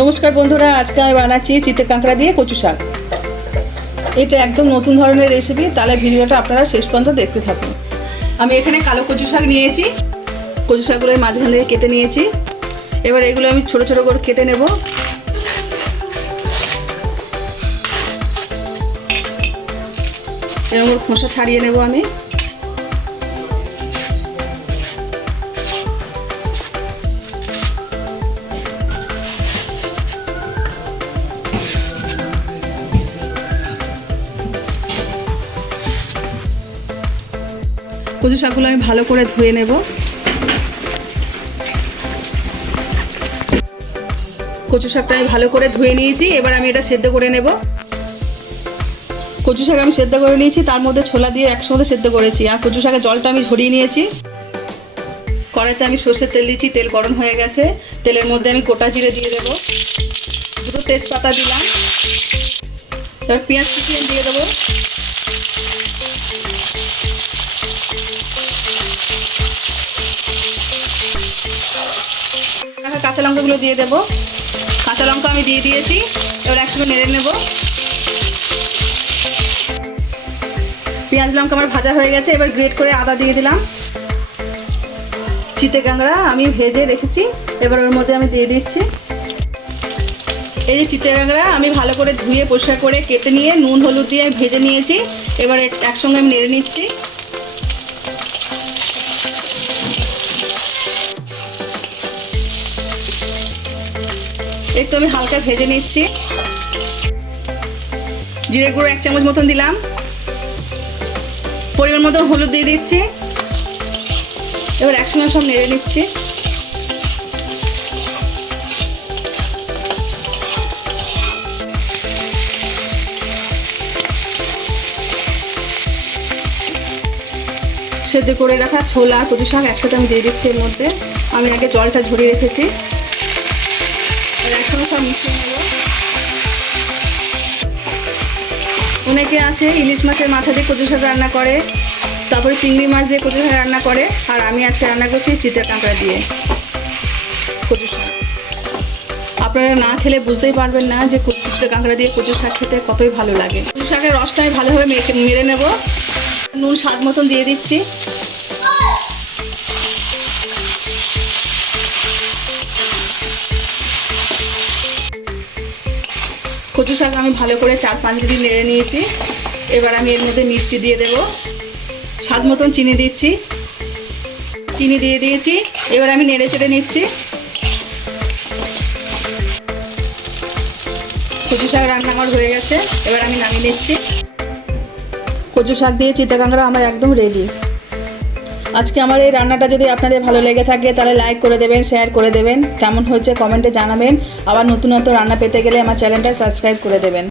নমস্কার বন্ধুরা, আজকে আমি বানাচ্ছি চিতে কাঁকড়া দিয়ে কচু শাক। এটা একদম নতুন ধরনের রেসিপি, তাহলে ভিডিওটা আপনারা শেষ পর্যন্ত দেখতে থাকুন। আমি এখানে কালো কচু শাক নিয়েছি, কচু শাকগুলো মাঝখান থেকে কেটে নিয়েছি। এবার এগুলো আমি ছোট ছোট করে কেটে নেব। এরকম খোসা ছাড়িয়ে নেব আমি। কচু শাকগুলো আমি ভালো করে ধুয়ে নেব। কচু শাকটা আমি ভালো করে ধুয়ে নিয়েছি। এবার আমি এটা সেদ্ধ করে নেব। কচু শাক আমি সেদ্ধ করে নিয়েছি, তার মধ্যে ছোলা দিয়ে একসঙ্গে সেদ্ধ করেছি। আর কচু শাকের জলটা আমি ঝরিয়ে নিয়েছি। কড়াইতে আমি সর্ষের তেল দিয়েছি, তেল গরম হয়ে গেছে। তেলের মধ্যে আমি গোটা জিরে দিয়ে দেবো, দুটো তেজপাতা দিলাম। এবার পেঁয়াজ কুচিয়ে দিয়ে দেবো। কাঁচা লঙ্কাগুলো দিয়ে দেবো। কাঁচা লঙ্কা আমি দিয়ে দিয়েছি। এবার একসঙ্গে নেড়ে নেব। পেঁয়াজ লঙ্কা আমার ভাজা হয়ে গেছে। এবার গ্রেট করে আদা দিয়ে দিলাম। চিতে কাঁকড়া আমি ভেজে রেখেছি, এবার ওর মধ্যে আমি দিয়ে দিচ্ছি। এই যে চিতে কাঁকড়া আমি ভালো করে ধুয়ে পরিষ্কার করে কেটে নিয়ে নুন হলুদ দিয়ে আমি ভেজে নিয়েছি। এবার একসঙ্গে আমি নেড়ে নিচ্ছি। একটু আমি হালকা ভেজে নিচ্ছি। জিরে গুঁড়ো 1 চামচ মতন দিলাম। পরিমাণ মতো হলুদ দিয়ে দিচ্ছি। এবার একসঙ্গে সব নেড়ে নিচ্ছি। সেদ্ধ করে রাখা ছোলা কচু শাক একসাথে আমি দিয়ে দিচ্ছি। এর মধ্যে আমি আগে জলটা ঝরিয়ে রেখেছি। একসঙ্গে সব মিশিয়ে নেব। অনেকে আছে ইলিশ মাছের মাথা দিয়ে কচু শাক রান্না করে, তারপরে চিংড়ি মাছ দিয়ে কচু শাক রান্না করে। আর আমি আজকে রান্না করছি চিতে কাঁকড়া দিয়ে কচু শাক। আপনারা না খেলে বুঝতেই পারবেন না যে চিতে কাঁকড়া দিয়ে কচু শাক খেতে কতই ভালো লাগে। কচু শাকের রসটা আমি ভালোভাবে মেরে নেব। নুন স্বাদ মতন দিয়ে দিচ্ছি। কচু শাক আমি ভালো করে 4-5 মিনিট নেড়ে নিয়েছি। এবার আমি এর মধ্যে মিষ্টি দিয়ে দেব। স্বাদ মতন চিনি দিচ্ছি। চিনি দিয়ে দিয়েছি। এবার আমি নেড়ে চেড়ে নিচ্ছি। কচু শাক রান্না আমার হয়ে গেছে। এবার আমি নামিয়ে নিচ্ছি। কচু শাক দিয়ে চিতে কাঁকড়া আমার একদম রেডি। আজকে আমার এই রান্নাটা যদি আপনাদের ভালো লেগে থাকে তাহলে লাইক করে দেবেন, শেয়ার করে দেবেন। কেমন হয়েছে কমেন্টে জানাবেন। আবার নতুন নতুন রান্না পেতে গেলে আমার চ্যানেলটা সাবস্ক্রাইব করে দেবেন।